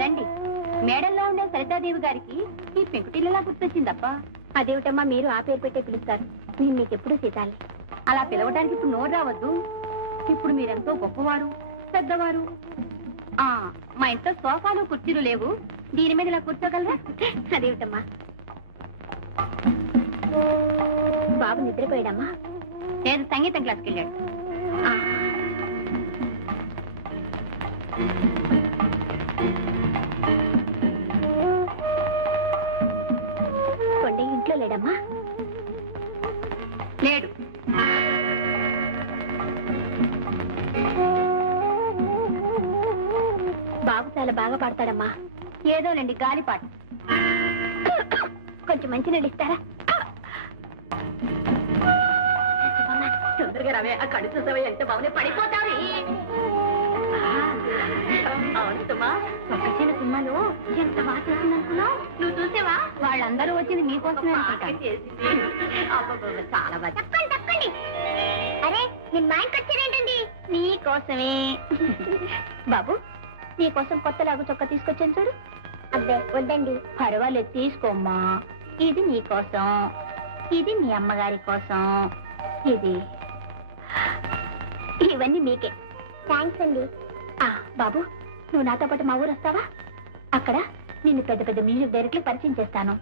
రండి. మేడల్లో ఉండే సరితాదేవి గారికి ఈ పెంకుటిల్లలా గుర్తొచ్చిందప్ప. అదేమిటమ్మా మీరు ఆ పేరు పెట్టే పిలుస్తారు? నేను మీకు ఎప్పుడూ సీతాలి. అలా పిలవడానికి ఇప్పుడు నోరు రావద్దు. ఇప్పుడు మీరెంతో గొప్పవారు, పెద్దవారు. మా ఇంట్లో సోఫాలు కుర్చీలు లేవు, దీని మీద ఇలా కూర్చోగలరా? అదేమిటమ్మా బాబు నిద్రపోయాడమ్మా? నేను సంగీతం క్లాస్కి వెళ్ళాడు. కొండ ఇంట్లో లేడమ్మా? లేడు. బాబు చాలా బాగా పాడతాడమ్మా. ఏదోనండి గాలిపాట. కొంచెం మంచి నీళ్ళు ఇస్తారా? తొందరగా రావే, ఆ కడు చూసావే ఎంత బాగుంది, పడిపోతావి. అవునుమా, పక్కచిన సినిమాలో ఎంత బాగా చేసిందనుకున్నావు? నువ్వు చూసావా? వాళ్ళందరూ వచ్చింది మీకోసమే. చాలా బాగా. తప్పండి. అరే నేను మా ఇంటికి వచ్చారేంటండి? నీకోసమే. బాబు నీకోసం కొత్త లాగు చొక్కా తీసుకొచ్చాను చూడు. అబ్బే వద్దండి. పర్వాలేదు, తీసుకోమ్మా. ఇది నీకోసం, ఇది మీ అమ్మగారి కోసం, ఇవన్నీ మీకే. థ్యాంక్స్ అండి. బాబు నువ్వు నాతో పాటు మా ఊరు వస్తావా? అక్కడ నిన్ను పెద్ద పెద్ద మ్యూజిక్ డైరెక్ట్లు పరిచయం చేస్తాను.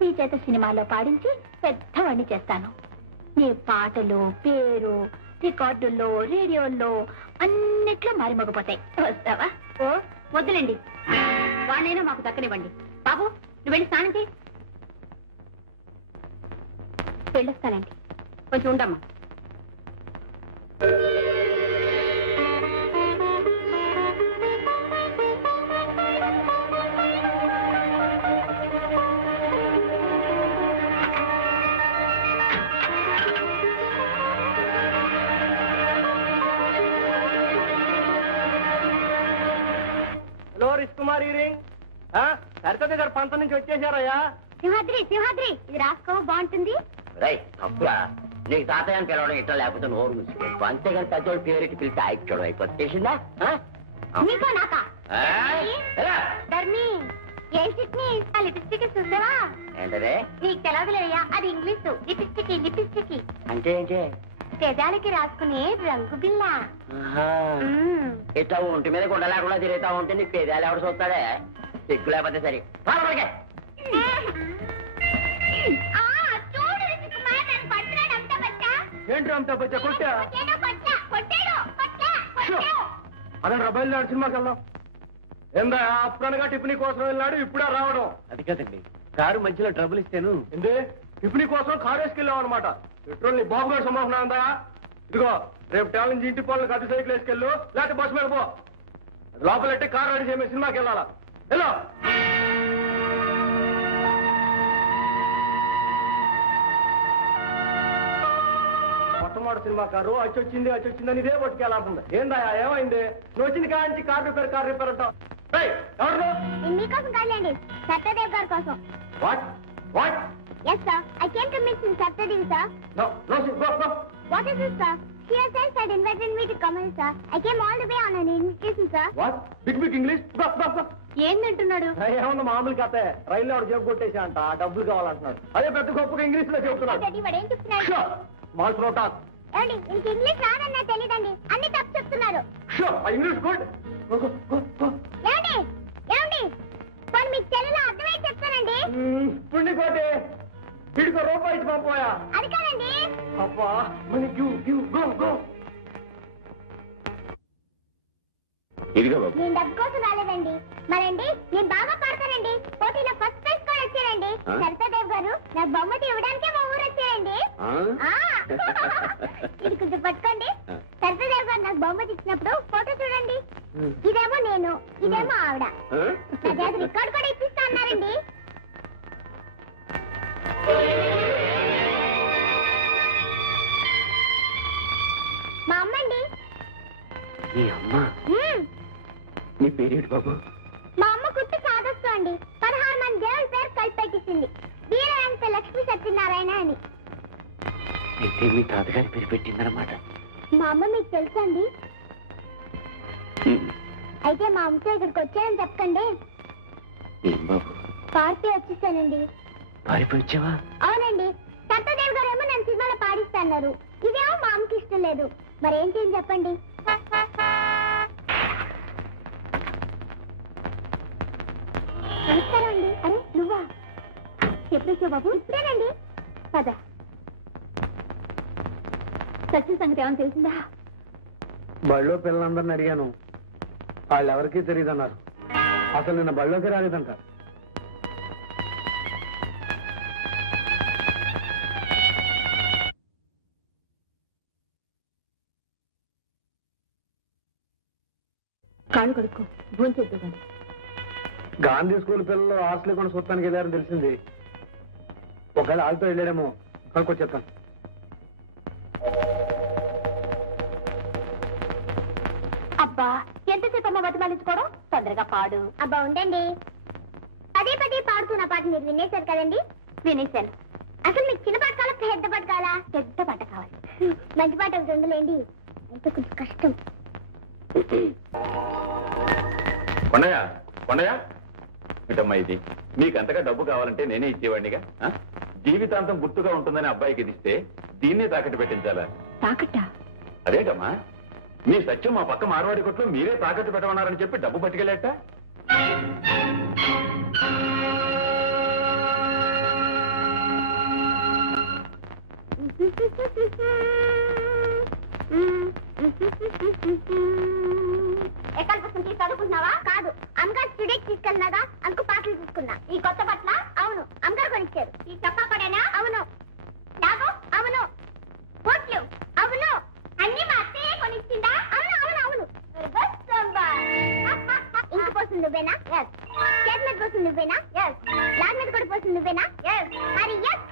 నీ చేత సినిమాలో పాడించి పెద్దవాణ్ణి చేస్తాను. నీ పాటలు పేరు రికార్డుల్లో రేడియోల్లో అన్నిట్లో మారిమోగిపోతాయి. వస్తావా? ఓ వద్దులేండి, వాడినైనా మాకు దక్కనివ్వండి. బాబు నువ్వు వెళ్ళి స్నానం చేయి. వెళ్ళొస్తానండి. కొంచెం ఉండమ్మా. Hello రిష్కుమార్ hearing. సరితది గారు పంతం నుంచి వచ్చేసారయ్యా. సింహాద్రి ఇది రాసుకో, బాగుంటుంది. నీకు తాతయ్య అని పిలవడం ఇట్లా, లేకపోతే నోరు మూసుకో. అంతేగాని పెద్దోళ్ళు పేరెట్టి పిలిచి ఆయొచ్చడం అయిపోతుందా? నీకో నాకా? ధర్మి లిప్స్టిక్ చూసావా? ఏంటదే? నీకు తెలవదులేయ్యా, అది ఇంగ్లీషు. లిప్స్టిక్ అంటే ఏంటి? పెదాలకి రాసుకునే రంగు బిల్ల. ఇట్లా ఒంటి మీద గుండ లేకుండా తిరుగుతా ఉంటే నీకు పేదాలు ఎవడు చూస్తాడే? సిగ్గు లేకపోతే సరే. ఏంటి అంత బచ్చా కొట్టా? అదే బయలుదేడు సినిమాకి వెళ్దాం. ఏందా అప్పుడనగా టిఫినీ కోసం వెళ్ళాడు, ఇప్పుడే రావడం? అది కదండి, కారు మధ్యలో ట్రబుల్ ఇస్తాను. ఏంది టిఫినీ కోసం కారు వేసుకెళ్ళాం అనమాట. పెట్రోల్ నీ బాబుగారు సంభాషణ ఉందా? ఇదిగో రేపు టైం నుంచి ఇంటి పనులకు అతి సైకిల్ వేసుకెళ్ళు, లేకపోతే బస్సు మీద పో. లోపలెట్టి కారు రెడీ చేయమే, సినిమాకి వెళ్ళాలా? వెళ్ళు. మొట్టమొదటి సినిమా కారు వచ్చిందని ఇదే పట్టుకెళ్ళాల్సింది. ఏందా ఏమైంది? నువ్వు వచ్చింది కాంచి కారు రిపేర్ అంటావు. మీకోసం కాదండి, సత్యదేవ్ గారి కోసం. What? Yes, sir. I came to meet Satyadev, sir. No, go. What is this, sir? She has had invited me to come in, sir. I came all the way on an invitation, sir. What? Big English? Go. ఏందంటున్నాడు? ఏమన్నా మామూలు కథే. రైల్లో ఆవిడ జేబు కొట్టేసా అంట, డబ్బులు కావాలంటున్నాడు. అదే పెద్ద గొప్పగా ఇంగ్లీష్ లో చెప్తున్నాడు. వాడేం చెప్తున్నాడు? స్మాల్ ప్రోటాక్. ఏమండి, ఇంక ఇంగ్లీష్ రాదన్నా తెలీదండి, అన్ని తప్పు చెప్తున్నారు. English good. ఏమండి కొన్ని మీకు తెలుగులో అర్థమై చెప్తానండి. పుణ్యకోటి వీడికో రూపాయి ఇచ్చి పంపోయా? అది కాదండి. అబ్బా మనకి గో. నేను డబ్బు కోసం రాలేదండి. మరండి నేను బాగా పాడతానండి. పోటీలో ఫస్ట్ ప్రైజ్ కూడా వచ్చారండి. సరితాదేవ్ గారు నాకు బహుమతి ఇవ్వడానికే మా ఊరు వచ్చారండి. ఇది కొంచెం పట్టుకోండి. సరితాదేవ్ గారు నాకు బహుమతి ఇచ్చినప్పుడు ఫోటో చూడండి. ఇదేమో నేను, ఇదేమో ఆవిడ. నా రికార్డు కూడా ఇప్పిస్తా అన్నారండి. మా అమ్మండి. నీ పేరేంటి బాబు? మా అమ్మ కుట్టు సాగొస్తోంది. 16 మంది దేవుడి పేరు కలిపెట్టింది. వీరవంత లక్ష్మీ సత్యనారాయణ అని. అయితే మీ తాతగారి పేరు పెట్టిందన్నమాట. మా అమ్మ మీకు తెలుసా అండి? అయితే మా అమ్మతో ఇక్కడికి వచ్చానని చెప్పకండి. ఏం బాబు పార్టీ వచ్చేసానండి. పారిపోయి వచ్చావా? అవునండి, సత్యదేవ్ గారు ఏమో నన్ను సినిమాలో పాడిస్తున్నారు. ఇదేమో మా అమ్మకి ఇష్టం లేదు. మరేం చేయండి చెప్పండి. నమస్కారం అండి. అరే నువ్వా? ఎప్పుడు వచ్చావు బాబు? ఇప్పుడేనండి. పద. సత్య సంగతి ఏమైనా తెలిసిందా? బళ్ళో పిల్లలందరిని అడిగాను, వాళ్ళు ఎవరికీ తెలియదు అన్నారు. అసలు నిన్న బళ్ళోకి రాలేదంట. కాళ్ళు కడుక్కో, భోంచేద్దు కానీ. గాంధీ స్కూల్ పిల్లలు హాస్టల్ కూడా చూడటానికి వెళ్ళారని తెలిసింది. ఒకవేళ వాళ్ళతో వెళ్ళాడేమో కనుక్కొచ్చి చెప్తాను. అబ్బా ఎంతసేపు అమ్మ బతిమాలించుకోవడం, తొందరగా పాడు. అబ్బా ఉండండి, పదే పదే పాడుతున్న పాట మీరు వినేశారు కదండి? వినేశాను. అసలు మీకు చిన్న పాట కావాలా, పెద్ద పాట కావాలా? పెద్ద పాట కావాలి. మంచి పాట ఒకటి ఉందిలేండి, అయితే కొంచెం కష్టం. కొండయ్య కొండయ్య ఇటమ్మా, ఇది మీకు అంతగా డబ్బు కావాలంటే నేనే ఇచ్చేవాడినిగా. జీవితాంతం గుర్తుగా ఉంటుందని అబ్బాయికి ఇస్తే దీన్నే తాకట్టు పెట్టించాలా? తాకట్టా? అదేటమ్మా, మీ సత్యం మా పక్క మార్వాడి కొట్లో మీరే తాకట్టు పెట్టమన్నారని చెప్పి డబ్బు పట్టుకెళ్ళేట. ఎక్కడ పుస్తకం చదువుకుంటున్నావా? కాదు, అమ్మగారు స్టూడియోకి తీసుకెళ్ళినాగా, అందుకు పాటలు తీసుకున్నా. ఈ కొత్త బట్టల? అవును, అమ్మగారు కొనిచ్చారు. ఈ చొక్కా కూడానా? అవును. లాగో? అవును. కోట్లు? అవును. అన్ని మా అత్తయ్యే కొనిచ్చిందా? అవును అవును అవును. ఇంక పోతుంది నువ్వేనా? ఎస్. చేతి మీద పోతుంది నువ్వేనా? ఎస్. లాగ్ మీద కూడా పోతుంది నువ్వేనా? ఎస్. మరి ఎస్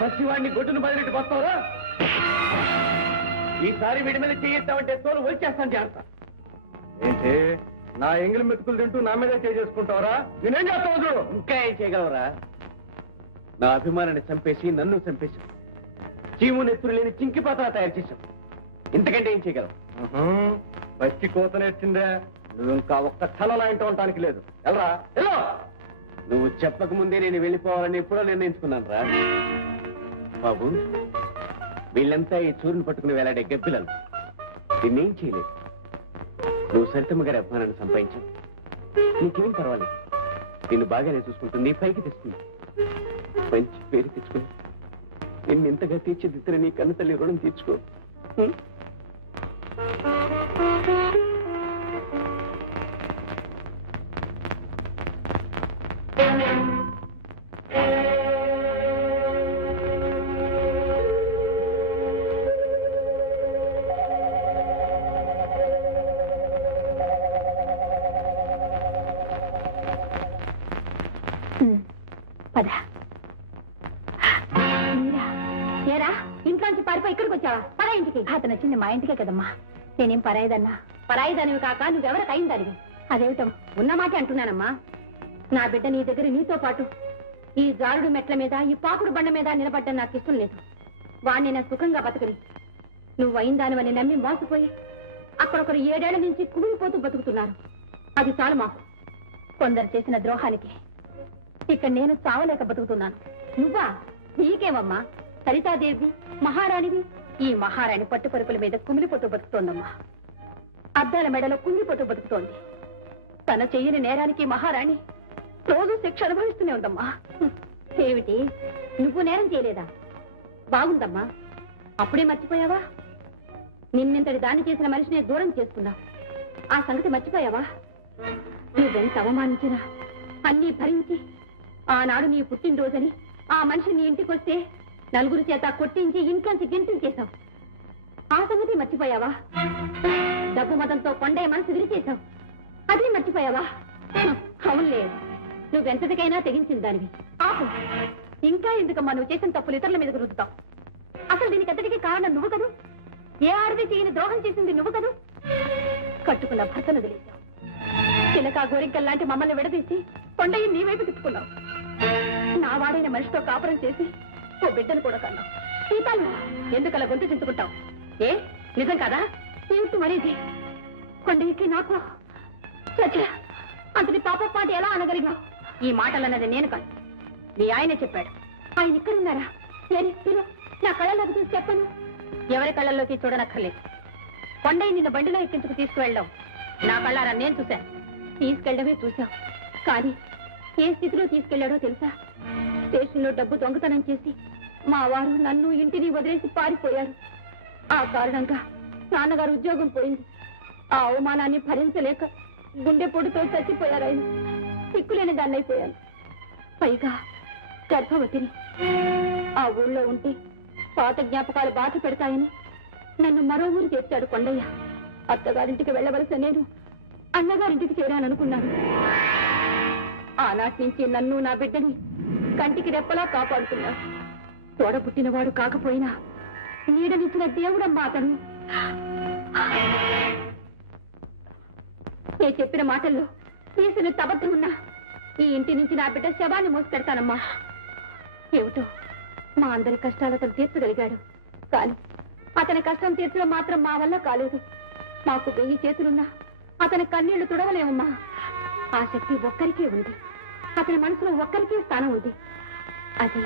పసివాడిని గొడ్డును బదిలిట్టు వస్తావరా? ఈసారి వీడి మీద చేయిస్తామంటే తోలు వచ్చేస్తాను జాగ్రత్త. ఏంటి నా ఎంగిలి మెతుకులు తింటూ నా మీదే చేసుకుంటావరా? నేనేం చేస్తావు చూడు. ఇంకా ఏం చేయగలవరా? నా అభిమానాన్ని చంపేసి నన్ను చంపేశావు. చీము నెత్తురు లేని చింకి పాత్ర తయారు చేశావు. ఇంతకంటే ఏం చేయగలవు? పచ్చి కోత నేర్చిందే. నువ్వు ఇంకా ఒక్క తలలా ఇంట ఉండటానికి లేదు. వెళ్ళరా వెళ్ళు. నువ్వు చెప్పక ముందే నేను వెళ్ళిపోవాలని ఎప్పుడో నిర్ణయించుకున్నాను రా బాబు. వీళ్ళంతా ఈ చూరుని పట్టుకుని వేలాడే గెప్పిలను దీన్నేం చేయలేదు. నువ్వు సరితమ్మ గారి అభిమానాన్ని సంపాదించావు. నీకేం పర్వాలేదు. నిన్ను బాగానే చూసుకుంటుంది, పైకి తెస్తుంది. మంచి పేరు తెచ్చుకుని నిన్ను ఇంతగా తీర్చిదిద్దిన నీ కన్న తల్లి రుణం తీర్చుకో. పద. ఏరా, ఇంట్లోంచి పారిపోయి ఇక్కడికి వచ్చావా? పద ఇంటికి. అతను వచ్చింది మా ఇంటికే కదమ్మా. నేనేం పరాయిదన్నా? పరాయిదానివి కాక నువ్వెవరికి అయిందానివి? అదేమిటం ఉన్న మాట అంటున్నానమ్మా. నా బిడ్డ నీ దగ్గర నీతో పాటు ఈ జారుడు మెట్ల మీద, ఈ పాకుడు బండ మీద నిలబడ్డం నాకు ఇష్టం లేదు. వాణ్ణి నా సుఖంగా బతకని నువ్వు అయిందానివని నమ్మి మోసపోయి అక్కడొకరు 7 ఏళ్ల నుంచి కుమిలిపోతూ బతుకుతున్నారు. అది చాలు మాకు. కొందరు చేసిన ద్రోహానికి ఇక్కడ నేను చావలేక బతుకుతున్నాను. నువ్వా? నీకేమమ్మా? సరితాదేవి మహారాణివి. ఈ మహారాణి పట్టుపరుపుల మీద కుమిలిపోతూ బతుకుతోందమ్మా. అద్దాల మెడలో కుంగిపోతూ బతుకుతోంది. తన చెయ్యని నేరానికి మహారాణి రోజు శిక్ష అనుభవిస్తూనే ఉందమ్మా. ఏమిటి, నువ్వు నేరం చేయలేదా? బాగుందమ్మా. అప్పుడే మర్చిపోయావా? నిన్నెంతటి దాన్ని చేసిన మనిషిని దూరం చేసుకున్నావు. ఆ సంగతి మర్చిపోయావా? నువ్వెంత అవమానించినా అన్నీ భరించి ఆనాడు నీ పుట్టినరోజని ఆ మనిషి నీ ఇంటికి వస్తే నలుగురు చేత కొట్టించి ఇంట్లోంచి గింటించేశావు. ఆ సంగతి మర్చిపోయావా? డబ్బు మతంతో కొండే మనసు విరిచేశావు. అది మర్చిపోయావా? అవునులే, నువ్వెంతటికైనా తెగించిన దానివి. ఆపు. ఇంకా ఎందుకమ్మా నువ్వు చేసిన తప్పులు ఇతరుల మీదకు రుద్దుతావు? అసలు దీనికి అంతటికీ కారణం నువ్వు కదూ. ఏ ఆడది చేయని ద్రోహం చేసింది నువ్వు కదూ. కట్టుకున్న భర్తను వదిలేశావు. చిలక గోరింకల్లాంటి మమ్మల్ని విడదీసి కొండయ్య నీ వైపు తిప్పుకున్నావు. నా వాడైన మనిషితో కాపురం చేసి ఓ బిడ్డను కూడా కన్నావు. సీతాలు ఎందుకలా గొంతు చించుకుంటావు? ఏ నిజం కదా? ఏమిటి మరేది? కొండయ్యకి నాకు చచ్చా అంతటి పాపపాటి ఎలా అనగలిగావు? ఈ మాటలన్నది నేను కాదు, మీ ఆయనే చెప్పాడు. ఆయన ఇక్కడున్నారా? నా కళ్ళలోకి చూసి చెప్పను. ఎవరి కళ్ళల్లోకి చూడనక్కర్లేదు. కొండయ్య నిన్ను బండిలో ఎక్కించుకు తీసుకువెళ్ళాం. నా కళ్ళారా నేను చూశాను. తీసుకెళ్ళడమే చూశాం, కానీ ఏ స్థితిలో తీసుకెళ్లాడో తెలుసా? స్టేషన్లో డబ్బు దొంగతనం చేసి మా వారు నన్ను ఇంటిని వదిలేసి పారిపోయారు. ఆ కారణంగా నాన్నగారు ఉద్యోగం పోయింది. ఆ అవమానాన్ని భరించలేక గుండెపోటుతో చచ్చిపోయారు. ఆయన సిక్కులేని దాన్ని అయిపోయాను. పైగా గర్భవతిని. ఆ ఊళ్ళో ఉంటే పాత జ్ఞాపకాలు బాధ పెడతాయని నన్ను మరో ఊరు చేర్చాడు కొండయ్య. అత్తగారింటికి వెళ్ళవలసిన నేను అన్నగారింటికి చేరాననుకున్నాను. ఆనాటి నుంచి నన్ను నా బిడ్డని కంటికి రెప్పలా కాపాడుతున్నాడు. తోడ పుట్టినవాడు కాకపోయినా నీడనిచ్చిన దేవుడమ్మా అతను. నేను చెప్పిన మాటల్లో తీసిన తబద్ధం ఉన్నా ఈ ఇంటి నుంచి నా బిడ్డ శవాన్ని మోసుకెడతానమ్మా. ఏమిటో మా అందరి కష్టాలు అతను తీర్చగలిగాడు, కానీ అతని కష్టం తీర్చడం మాత్రం మా వల్ల కాలేదు. మాకు 1000 చేతులున్నా అతని కన్నీళ్లు తుడవలేమమ్మా. ఆ శక్తి ఒక్కరికే ఉంది. అతని మనసులో ఒక్కరికే స్థానం ఉంది. అది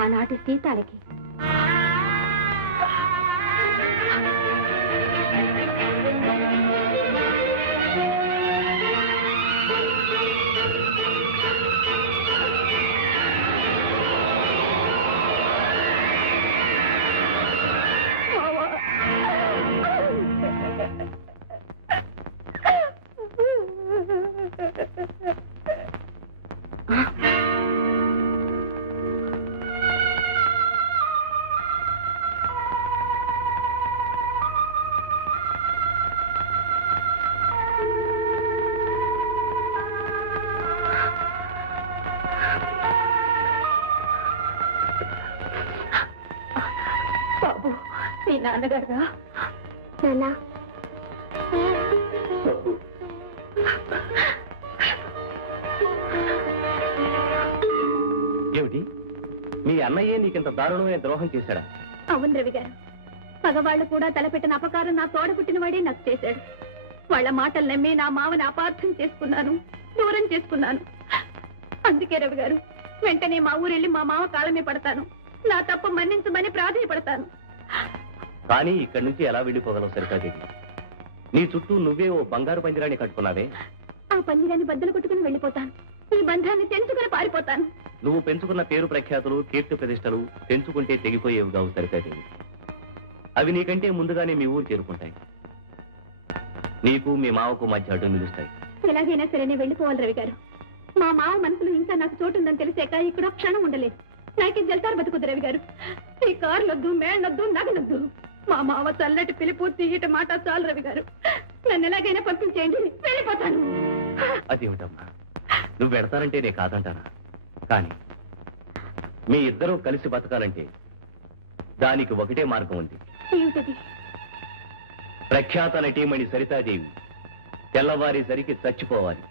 ఆనాటి సీతాలకి. బాబు, మీ నాన్నగారా? నాన్న, ఏమిటి మీ అన్నయ్యే నీకింత దారుణమైన ద్రోహం చేశాడా? అవును రవి గారు. పగవాళ్లు కూడా తలపెట్టిన అపకారం నా తోడ పుట్టినవాడే నాకు చేశాడు. వాళ్ళ మాటలు నమ్మి నా మావని అపార్థం చేసుకున్నాను, దూరం చేసుకున్నాను. అందుకే రవి గారు, వెంటనే మా ఊరెళ్ళి మా మావ కాళ్ళమే పడతాను. నా తప్పు మన్నించమని ప్రాధాన్యపడతాను. కానీ ఇక్కడి నుంచి ఎలా వెళ్ళిపోగలవు సరికాదేవి? నీ చుట్టూ నువ్వే ఓ బంగారు పందిరాన్ని కట్టుకున్నావే. ఆ పందిరాన్ని బద్దలు కొట్టుకుని వెళ్ళిపోతాను. ఈ బంధాన్ని తెంచుకుని పారిపోతాను. నువ్వు పెంచుకున్న పేరు ప్రఖ్యాతులు, కీర్తి ప్రతిష్టలు తెంచుకుంటే తెగిపోయేవి కావు సరికాదేవి. అవి నీకంటే ముందుగానే మీ ఊరు చేరుకుంటాయి. నీకు మీ మావకు మధ్య అడ్డు నిలుస్తాయి. ఎలాగైనా సరే నేను వెళ్ళిపోవాలి రవి గారు. మా మావ మనసులో ఇంకా నాకు చోటు ఉందని తెలిసాక ఇక్కడ క్షణం ఉండలేదు. నాకే జల్తారు బతుకుద్దు రవి గారు. ఈ కార్లొద్దు, మేళ్ళొద్దు, నగలొద్దు. మా మావ చల్లటి పిలుపు, తీయట మాట చాలు రవి గారు. నన్ను ఎలాగైనా పంపించేయండి, వెళ్ళిపోతాను. అదేమిటమ్మా, నువ్వు పెడతానంటే నేను కాదంటానా? కానీ మీ ఇద్దరూ కలిసి బతకాలంటే దానికి ఒకటే మార్గం ఉంది. ఏమిటది? ప్రఖ్యాత నటీమణి సరితాదేవి తెల్లవారేసరికి చచ్చిపోవాలి.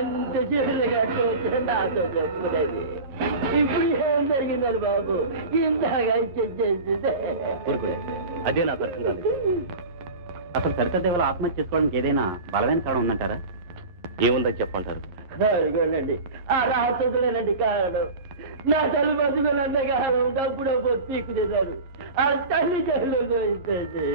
ఎంత చిన్నగా నాతో చెప్పుకునేది. ఇప్పుడు ఏం జరిగిందని బాబు ఇంతగా ఇచ్చేసిందే. అదే నాకు అర్థం కాదు. అసలు సరితదేవులు ఆత్మహత్య చేసుకోవడానికి ఏదైనా బలమైన కారణం ఉందంటారా? ఏముందని చెప్పంటారు? అదిగోనండి, ఆ రాత్రులేనండి కారణం. నా తల్లి బతుకులన్న కారణం తప్పుడు పొత్తికు తిన్నారు. ఆ తల్లి చెల్లు పోయింది.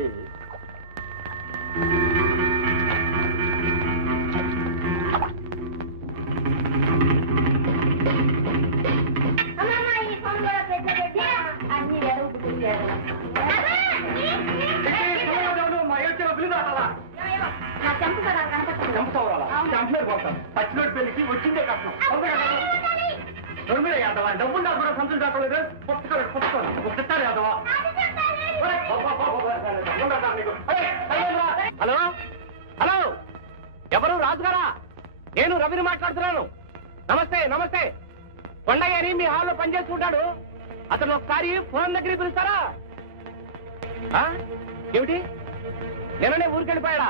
చంపుతావు చంపలేదు పోతాను పచ్చినోటి పెళ్లికి వచ్చిందే కష్టం డబ్బులు దాకా సంతులు దాకలేదు పుస్తకాలు యాదవా హలో హలో ఎవరు రాజుగారా నేను రవిని మాట్లాడుతున్నాను నమస్తే నమస్తే కొండయ్య అని మీ హాల్లో పనిచేస్తుంటాడు అతను ఒకసారి ఫోన్ దగ్గరికి పిలుస్తారా ఏమిటి నిన్ననే ఊరికెళ్ళిపోయాడా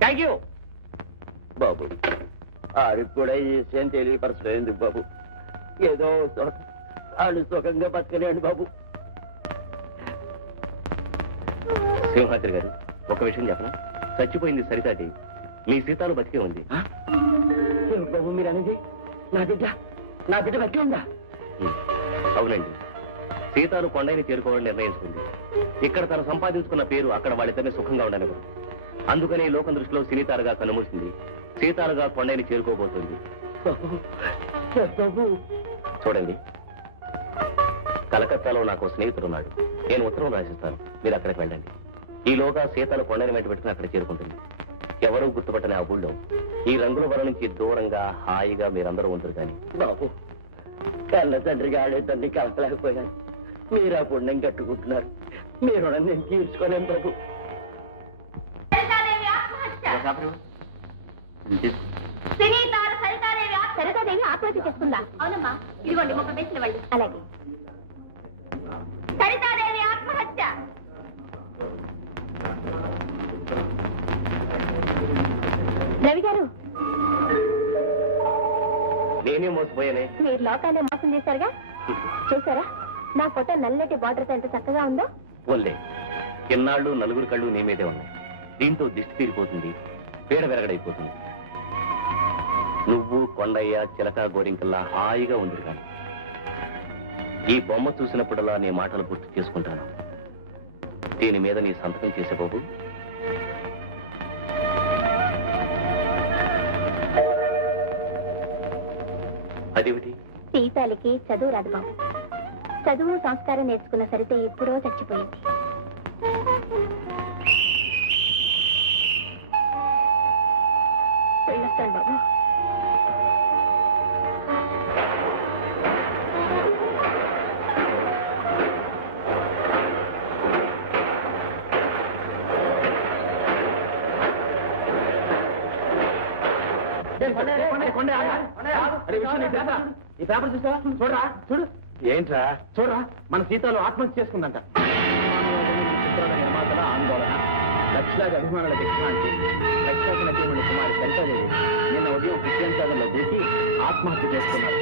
థ్యాంక్ యూ బాబు ఆడికి కూడా ఈ విషయం తెలియపరచలేదు బాబు ఏదో వాళ్ళు సుఖంగా బతకలేండి బాబు. సింహాద్రి గారు ఒక విషయం చెప్పనా, చచ్చిపోయింది సరితాటి, మీ సీతాలు బతికే ఉంది. బాబు మీరు అనేది నా బిడ్డ బతికే ఉందా? అవునండి, సీతాలు కొండని చేరుకోవాలని నిర్ణయించుకుంది. ఇక్కడ తను సంపాదించుకున్న పేరు అక్కడ వాళ్ళిద్దరిని సుఖంగా ఉండనివ్వదు. అందుకని లోకం దృష్టిలో సినీతారుగా కనుమూసింది, సీతాలుగా కొండని చేరుకోబోతుంది. చూడండి, కలకత్తాలో నాకు స్నేహితుడున్నాడు, నేను ఉత్తరం రాసిస్తాను, మీరు అక్కడికి వెళ్ళండి. ఈలోగా సీతాలు కొండని వెంట పెట్టుకుని అక్కడ చేరుకుంటుంది. ఎవరూ గుర్తుపట్టని ఆ ఊళ్ళో ఈ రంగుల వల నుంచి దూరంగా హాయిగా మీరందరూ ఉంటారు. కానీ బాబు, కళ్ళ తండ్రిగా ఆడే తండ్రి కలపలేకపోయాను, మీరు ఆ పుణ్యం కట్టుకుంటున్నారు, మీరు నేను తీర్చుకోలేను బాబు. సరితాదేవి ఆత్మహత్య చేసుకుందా? అవునమ్మా, ఇదిగోండి 30 పైసలు ఇవ్వండి. అలాగే. సరితాదేవి ఆత్మహత్య. రవి గారు, నేనే మోసపోయానే. మీరు లోకాలే మోసం చేశారుగా, చూసారా నా ఫోటో నల్లటి బార్డర్తో ఎంత చక్కగా ఉందో. ఓన్లే ఎన్నాళ్ళు నలుగురు కళ్ళు నీ మీదే ఉన్నాయి, దీంతో దిష్టి తీరిపోతుంది, పేడ వెరగడైపోతుంది. నువ్వు కొండయ్య చిలక గోరింకల్లా హాయిగా ఉంది. కానీ ఈ బొమ్మ చూసినప్పుడల్లా నీ మాటలు గుర్తు చేసుకుంటాను. దీని మీద నీ సంతకం చేసే బాబు. అదేమిటి? సీతాలకి చదువు రాదు బాబు. చదువు సంస్కారం నేర్చుకున్న సరితే ఎప్పుడో చచ్చిపోయింది. వెళ్ళొస్తాను బాబు. ఈ పేపర్ చూసావా? చూడరా, చూడు. ఏంట్రా? చూడరా, మన సీతాలు ఆత్మహత్య చేసుకుందంట. నిర్మాతల ఆందోళన, లక్షలాది అభిమానుల విశ్రాంతి. లక్షాది నటీమణి కుమారి శంకరదేవి నిన్న ఉదయం క్రిస్టియన్ సాగర్లో దూకి ఆత్మహత్య చేసుకున్నారు.